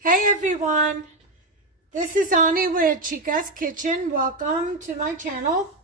Hey everyone, this is Ani with Chica's Kitchen. Welcome to my channel.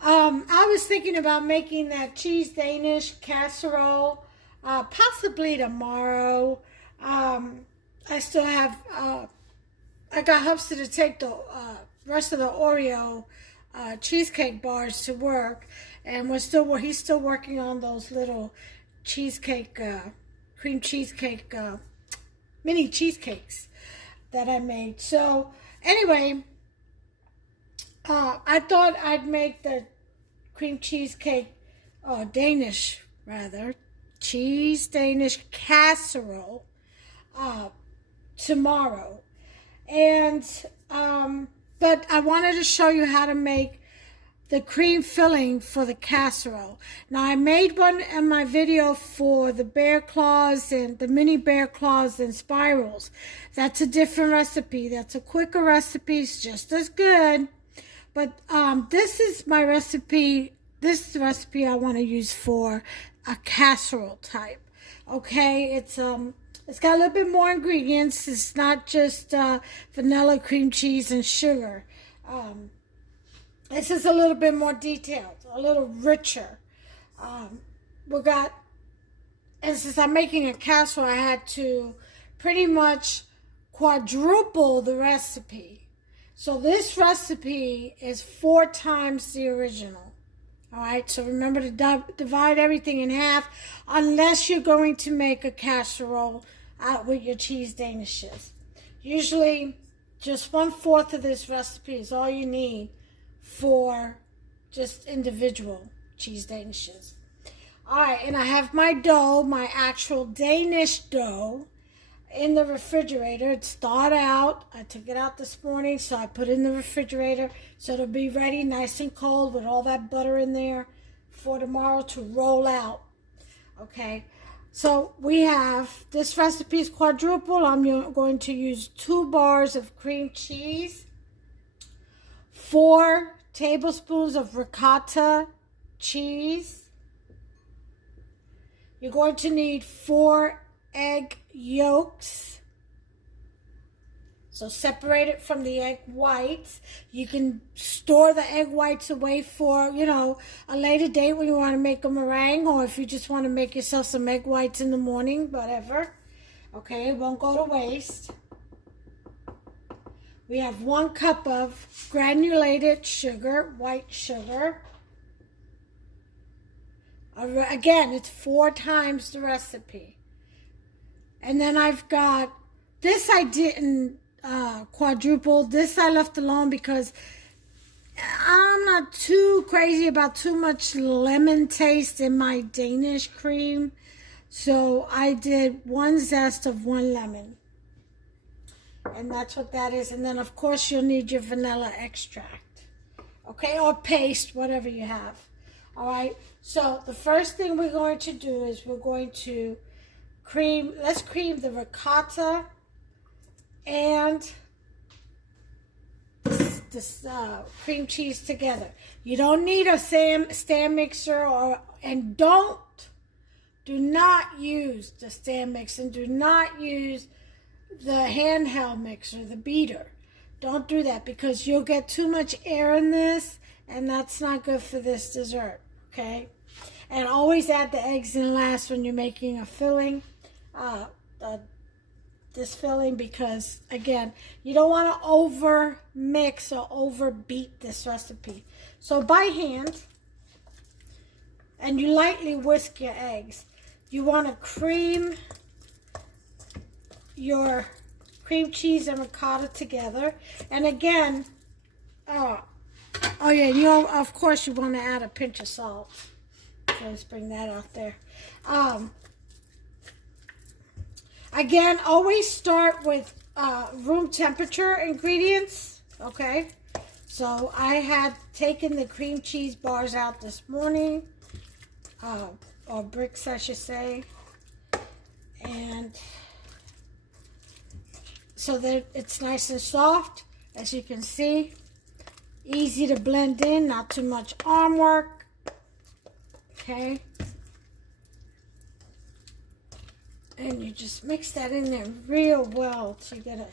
I was thinking about making that cheese Danish casserole, possibly tomorrow. I still have, I got Hubster to take the rest of the Oreo cheesecake bars to work, and he's still working on those little cheesecake, cream cheesecake mini cheesecakes that I made. So anyway, I thought I'd make the cream cheesecake, Danish rather, cheese Danish casserole tomorrow. And but I wanted to show you how to make the cream filling for the casserole. Now I made one in my video for the bear claws and the mini bear claws and spirals. That's a different recipe. That's a quicker recipe. It's just as good. But this is my recipe. This is the recipe I want to use for a casserole type. Okay, it's got a little bit more ingredients. It's not just vanilla, cream cheese, and sugar. This is a little bit more detailed, a little richer. And since I'm making a casserole, I had to pretty much quadruple the recipe. So this recipe is 4 times the original. All right, so remember to divide everything in half, unless you're going to make a casserole out with your cheese Danishes. Usually, just 1/4 of this recipe is all you need for just individual cheese Danishes. Alright, and I have my dough, my actual Danish dough, in the refrigerator. It's thawed out. I took it out this morning, so I put it in the refrigerator so it'll be ready nice and cold with all that butter in there for tomorrow to roll out. Okay, so we have, this recipe is quadruple. I'm going to use 2 bars of cream cheese, 4 tablespoons of ricotta cheese. You're going to need 4 egg yolks. So separate it from the egg whites. You can store the egg whites away for, a later date when you want to make a meringue, or if you just want to make yourself some egg whites in the morning, whatever. Okay, it won't go to waste. We have 1 cup of granulated sugar, white sugar. Again, it's 4 times the recipe. And then I've got, this I didn't quadruple. This I left alone because I'm not too crazy about too much lemon taste in my Danish cream. So I did 1 zest of 1 lemon. And that's what that is. And then, of course, you'll need your vanilla extract. Okay, or paste, whatever you have. All right, so the first thing we're going to do is we're going to let's cream the ricotta and this cream cheese together. You don't need a stand mixer, and do not use the stand mixer, and do not use the handheld mixer, the beater. Don't do that because you'll get too much air in this, and that's not good for this dessert, okay? And always add the eggs in last when you're making a filling, this filling, because again, you don't want to over mix or over beat this recipe. So by hand, and you lightly whisk your eggs. You want to cream your cream cheese and ricotta together. And again, oh yeah, of course you want to add a pinch of salt. So let's bring that out there. Again, always start with room temperature ingredients. Okay, so I had taken the cream cheese bars out this morning, or bricks I should say, and so that it's nice and soft, as you can see. Easy to blend in, not too much arm work. Okay. And you just mix that in there real well to get a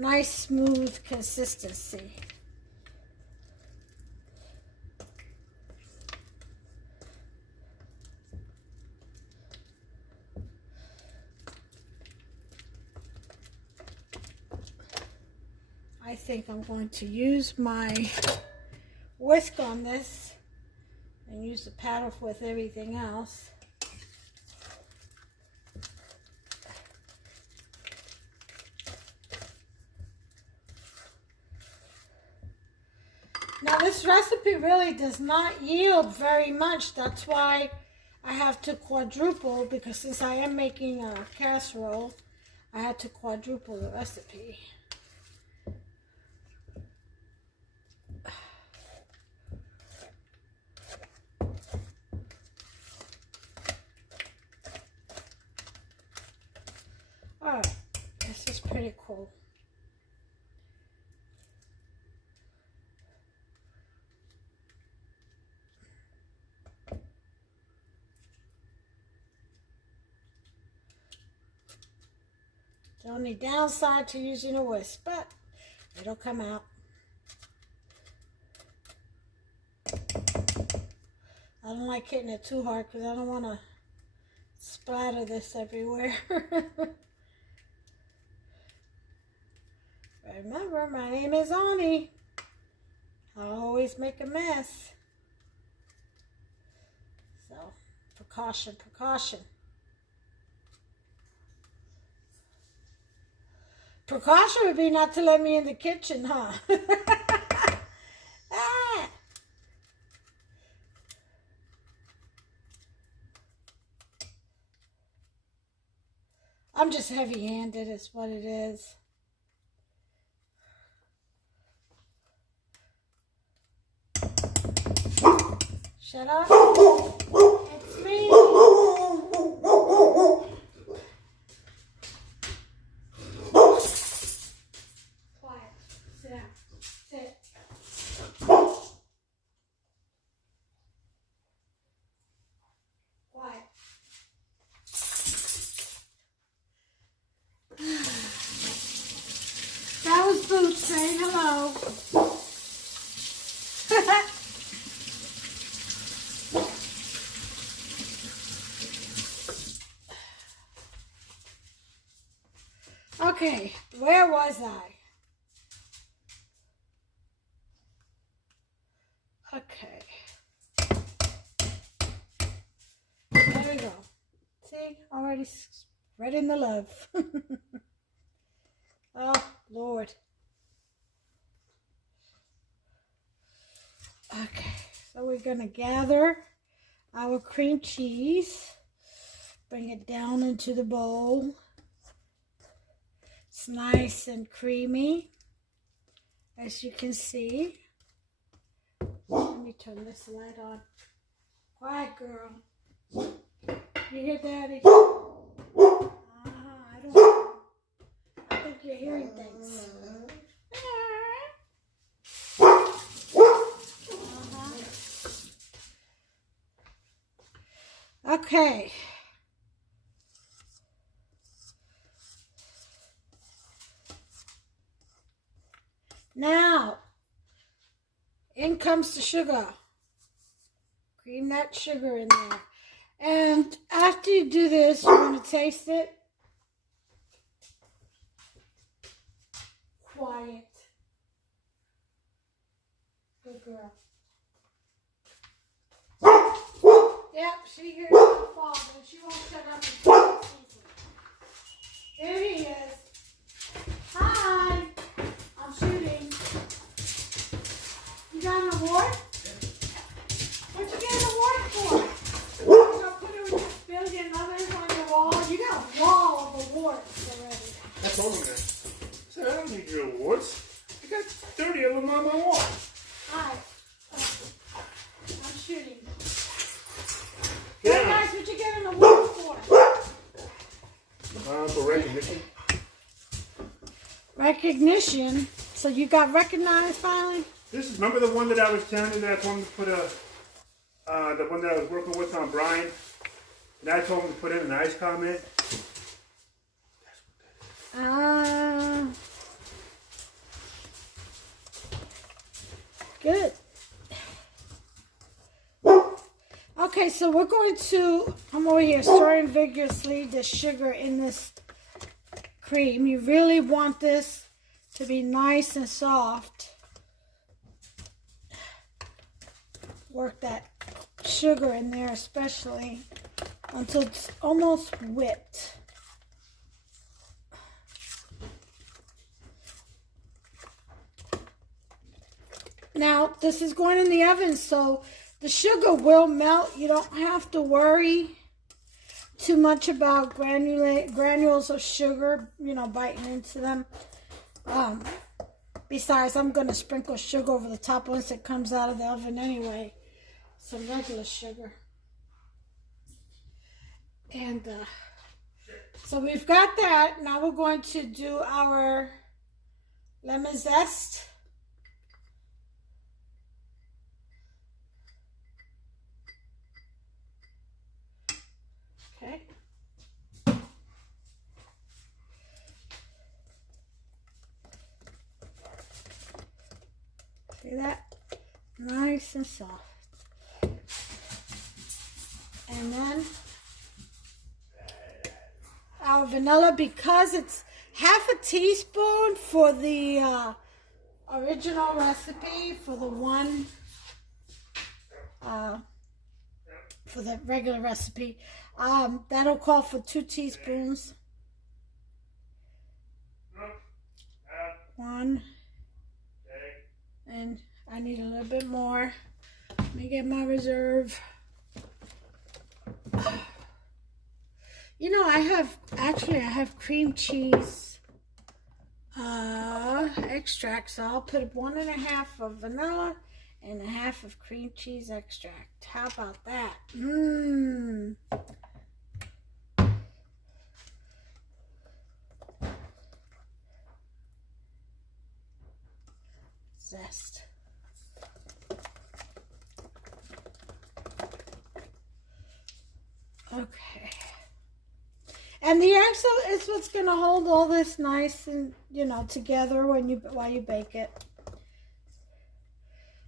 nice smooth consistency. I think I'm going to use my whisk on this and use the paddle with everything else. Now this recipe really does not yield very much. That's why I have to quadruple, because since I am making a casserole, I had to quadruple the recipe. Alright, this is pretty cool. The only downside to using a whisk, but it'll come out. I don't like hitting it too hard because I don't want to splatter this everywhere. Remember, my name is Ani. I always make a mess. So, precaution, precaution. Precaution would be not to let me in the kitchen, huh? Ah. I'm just heavy-handed, is what it is. Shut up. It's me. Quiet. Sit down. Sit. Quiet. That was Boots saying hello. Okay, where was I? Okay. There we go. See, already spreading the love. Oh, Lord. Okay, so we're going to gather our cream cheese, bring it down into the bowl. It's nice and creamy, as you can see. Let me turn this light on. Quiet, girl. You hear Daddy? I don't know. I think you're hearing things. Okay. Now, in comes the sugar. Cream that sugar in there. And after you do this, you want to taste it. Quiet. Good girl. Yep, she hears the father. She won't shut up until she sees him. There he is. Hi. I'm shooting. You got an award? What'd you get an award for? You gonna put it with a billion others on your wall? You got a wall of awards already. I told him that. I said, I don't need your awards. I got 30 of them on my wall. Hi. I'm shooting. Yeah. Hey guys, what'd you get an award for? For recognition. Recognition? So you got recognized finally? This is, remember the one that I was telling you that I told him to put the one that I was working with on Brian? And I told him to put in a nice comment. Good. Okay, so we're going to, I'm over here stirring vigorously the sugar in this cream. You really want this to be nice and soft. Work that sugar in there especially until it's almost whipped. Now, this is going in the oven, so the sugar will melt. You don't have to worry too much about granules of sugar, you know, biting into them. Besides, I'm going to sprinkle sugar over the top once it comes out of the oven anyway. Some regular sugar. And so we've got that. Now we're going to do our lemon zest. Okay. See that? Nice and soft. And then our vanilla, because it's half a teaspoon for the original recipe, for the one, for the regular recipe. That'll call for 2 teaspoons. 1. And I need a little bit more. Let me get my reserve. You know, I have cream cheese extract, so I'll put 1.5 of vanilla and 1/2 of cream cheese extract. How about that? Zest. Okay. And the eggs is what's going to hold all this nice and, you know, together while you bake it.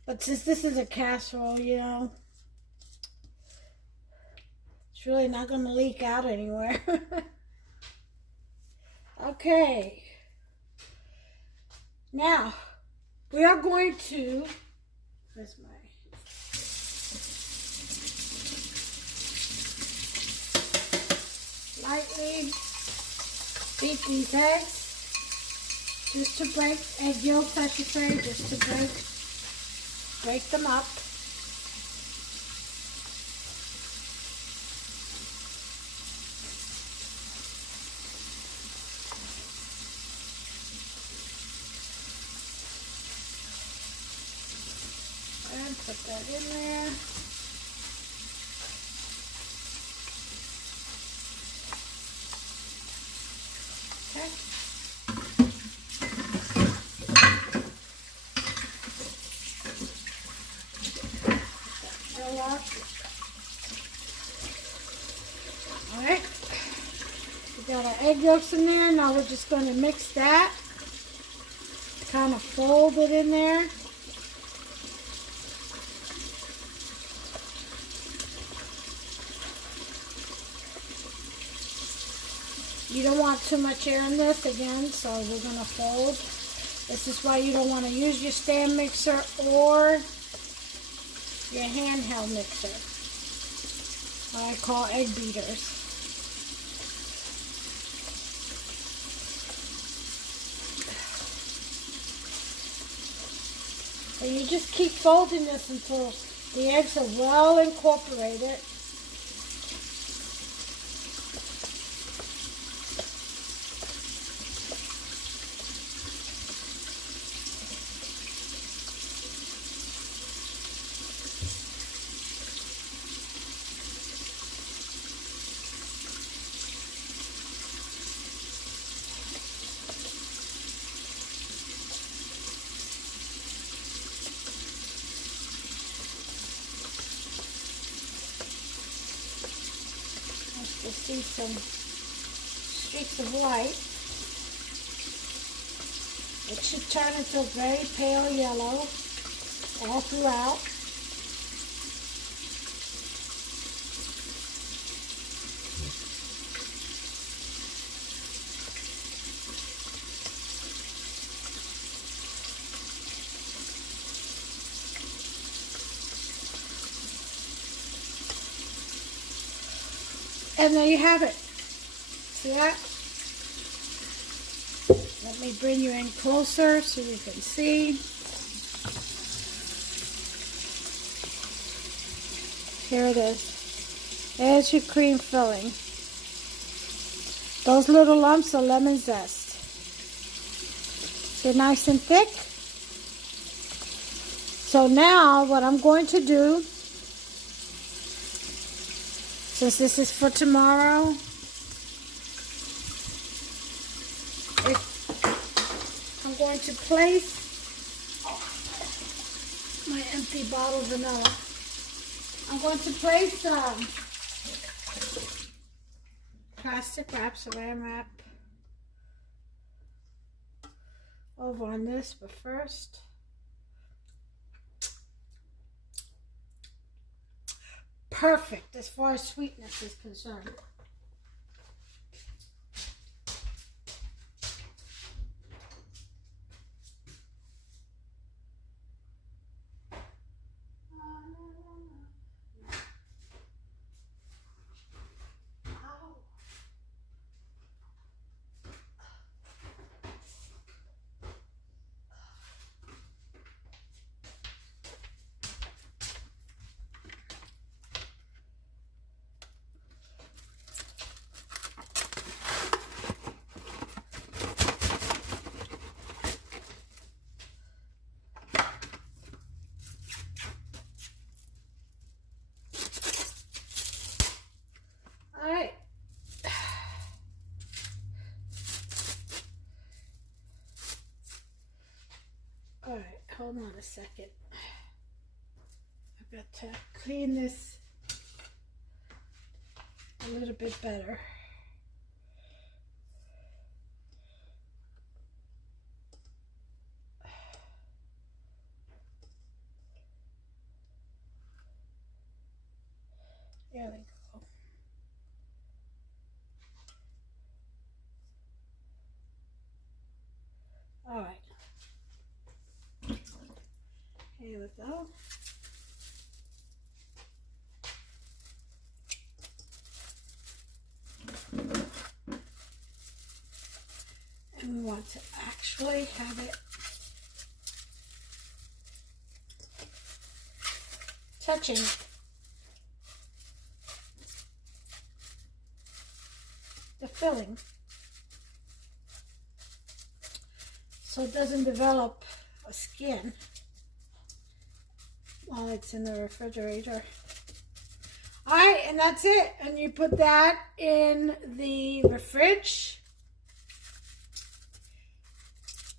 But since this is a casserole, you know, it's really not going to leak out anywhere. Okay. Now, we are going to, where's my, lightly beat these eggs, just to break, egg yolks I should say, just to break them up. And put that in there. Okay. Alright. We got our egg yolks in there. Now we're just going to mix that. Kind of fold it in there. You don't want too much air in this again, so we're going to fold. This is why you don't want to use your stand mixer or your handheld mixer. What I call egg beaters. So you just keep folding this until the eggs are well incorporated. You see some streaks of white. It should turn into a very pale yellow. all throughout. And there you have it. See that? Let me bring you in closer so you can see. Here it is. There's your cream filling. Those little lumps of lemon zest. They're nice and thick. So now what I'm going to do, since this is for tomorrow, I'm going to place my empty bottle of vanilla. I'm going to place plastic wrap, saran wrap over on this, but first, perfect as far as sweetness is concerned. Alright, hold on a second. I've got to clean this a little bit better. There we go. All right. Here we go. And we want to actually have it touching the filling so it doesn't develop a skin while it's in the refrigerator. All right, and that's it. And you put that in the fridge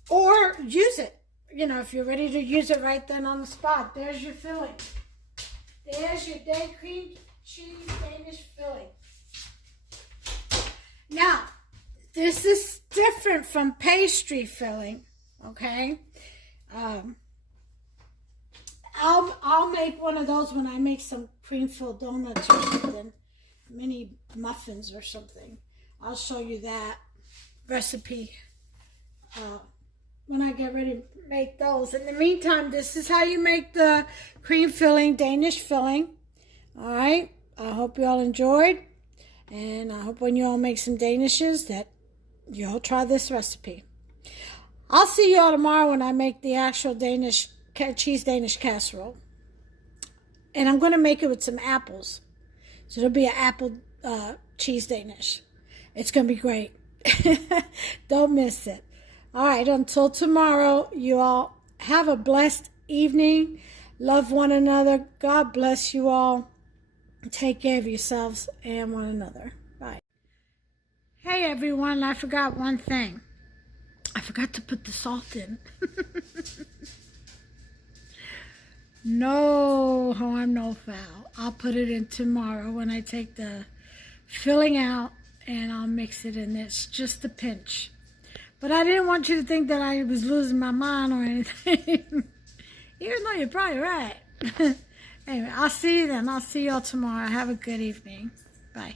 or use it. You know, if you're ready to use it right then on the spot. There's your filling. There's your cream cheese Danish filling. Now, this is different from pastry filling, okay? I'll make one of those when I make some cream-filled donuts or something, mini muffins or something. I'll show you that recipe when I get ready to make those. In the meantime, this is how you make the cream filling, Danish filling. All right, I hope you all enjoyed, and I hope when you all make some Danishes that you all try this recipe. I'll see you all tomorrow when I make the actual cheese Danish casserole. And I'm going to make it with some apples. So it'll be an apple cheese Danish. It's going to be great. Don't miss it. All right, until tomorrow, you all have a blessed evening. Love one another. God bless you all. Take care of yourselves and one another. Bye. Hey, everyone. I forgot one thing. I forgot to put the salt in. No harm, no foul. I'll put it in tomorrow when I take the filling out and I'll mix it in this, just a pinch. But I didn't want you to think that I was losing my mind or anything. Even though you're probably right. Anyway, I'll see you then. I'll see y'all tomorrow. Have a good evening. Bye.